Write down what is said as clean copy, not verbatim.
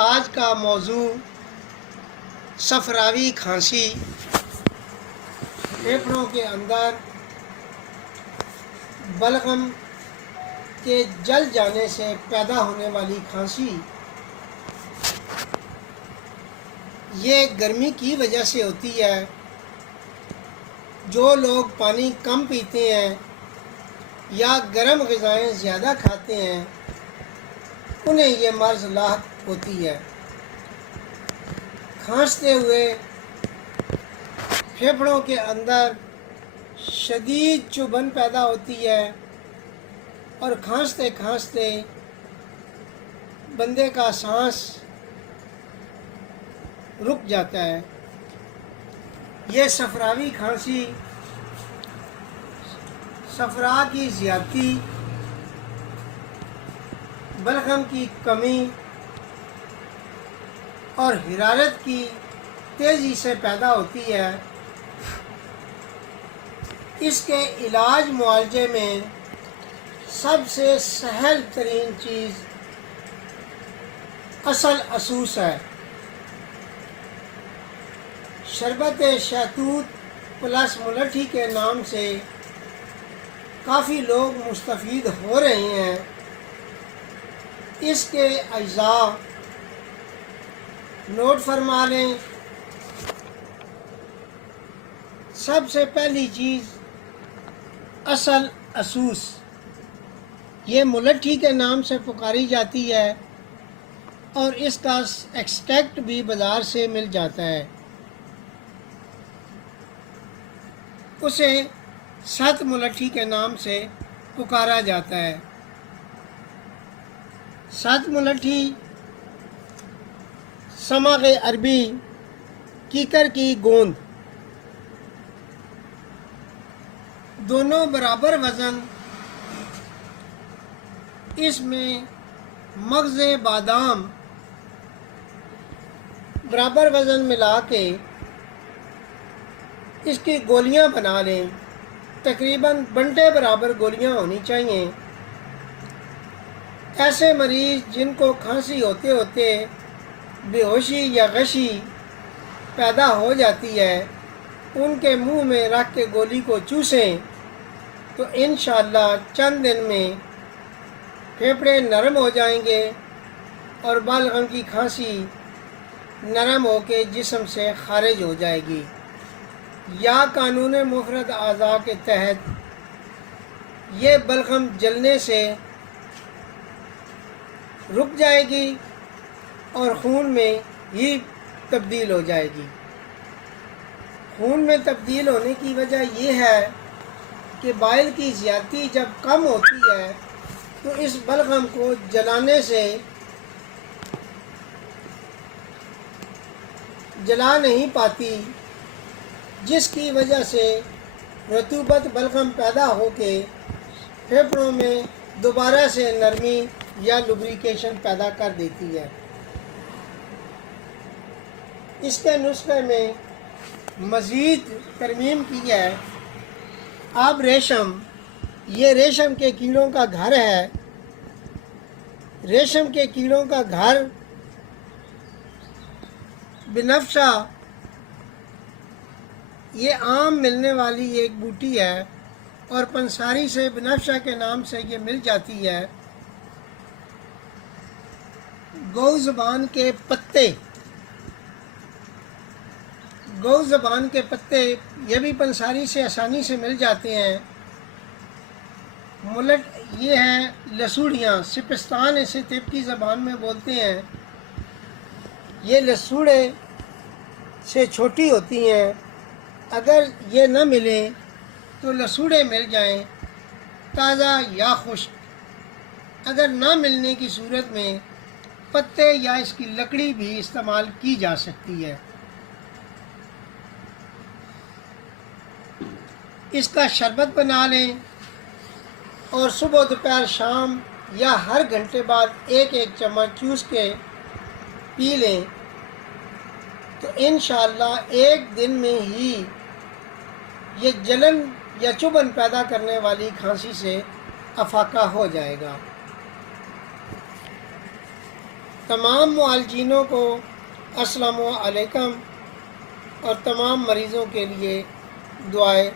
آج کا موضوع صفراوی کھانسی، پھیپھڑوں کے اندر بلغم کے جل جانے سے پیدا ہونے والی کھانسی۔ یہ گرمی کی وجہ سے ہوتی ہے۔ جو لوگ پانی کم پیتے ہیں یا گرم غذائیں زیادہ کھاتے ہیں انہیں یہ مرض لاحق ہوتی ہے۔ کھانستے ہوئے پھیپھڑوں کے اندر شدید چبھن پیدا ہوتی ہے اور کھانستے کھانستے بندے کا سانس رک جاتا ہے۔ یہ صفراوی کھانسی صفرا کی زیادتی، بلغم کی کمی اور حرارت کی تیزی سے پیدا ہوتی ہے۔ اس کے علاج معالجے میں سب سے سہل ترین چیز اصل اسوس ہے۔ شربت شہتوت پلس ملٹھی کے نام سے کافی لوگ مستفید ہو رہے ہیں۔ اس کے اجزاء نوٹ فرما لیں۔ سب سے پہلی چیز اصل اسوس، یہ ملٹھی کے نام سے پکاری جاتی ہے اور اس کا ایکسٹریکٹ بھی بازار سے مل جاتا ہے۔ اسے ست ملٹھی کے نام سے پکارا جاتا ہے۔ ست ملٹھی سماغ عربی کیکر کی گوند، دونوں برابر وزن۔ اس میں مغز بادام برابر وزن ملا کے اس کی گولیاں بنا لیں۔ تقریباً بنٹے برابر گولیاں ہونی چاہیے۔ ایسے مریض جن کو کھانسی ہوتے ہوتے بے ہوشی یا غشی پیدا ہو جاتی ہے ان کے منہ میں رکھ کے گولی کو چوسیں تو انشاءاللہ چند دن میں پھیپھڑے نرم ہو جائیں گے اور بلغم کی کھانسی نرم ہو کے جسم سے خارج ہو جائے گی، یا قانون مفرد اعضاء کے تحت یہ بلغم جلنے سے رک جائے گی اور خون میں ہی تبدیل ہو جائے گی۔ خون میں تبدیل ہونے کی وجہ یہ ہے کہ بائل کی زیادتی جب کم ہوتی ہے تو اس بلغم کو جلانے سے جلا نہیں پاتی، جس کی وجہ سے رطوبت بلغم پیدا ہو کے پھیپھڑوں میں دوبارہ سے نرمی یا لبریکیشن پیدا کر دیتی ہے۔ اس کے نسخے میں مزید ترمیم کی ہے۔ اب ریشم، یہ ریشم کے کیڑوں کا گھر ہے۔ ریشم کے کیڑوں کا گھر بنفشہ، یہ عام ملنے والی ایک بوٹی ہے اور پنساری سے بنفشہ کے نام سے یہ مل جاتی ہے۔ گو زبان کے پتے، گو زبان کے پتے یہ بھی پنساری سے آسانی سے مل جاتے ہیں۔ یہ ہیں لسوڑیاں، سپستان اسے طب کی زبان میں بولتے ہیں۔ یہ لسوڑے سے چھوٹی ہوتی ہیں۔ اگر یہ نہ ملیں تو لسوڑے مل جائیں تازہ یا خشک۔ اگر نہ ملنے کی صورت میں پتے یا اس کی لکڑی بھی استعمال کی جا سکتی ہے۔ اس کا شربت بنا لیں اور صبح دوپہر شام یا ہر گھنٹے بعد ایک ایک چمچ چوس کے پی لیں تو انشاءاللہ ایک دن میں ہی یہ جلن یا چبھن پیدا کرنے والی کھانسی سے افاقہ ہو جائے گا۔ تمام معالجینوں کو السلام علیکم اور تمام مریضوں کے لیے دعائیں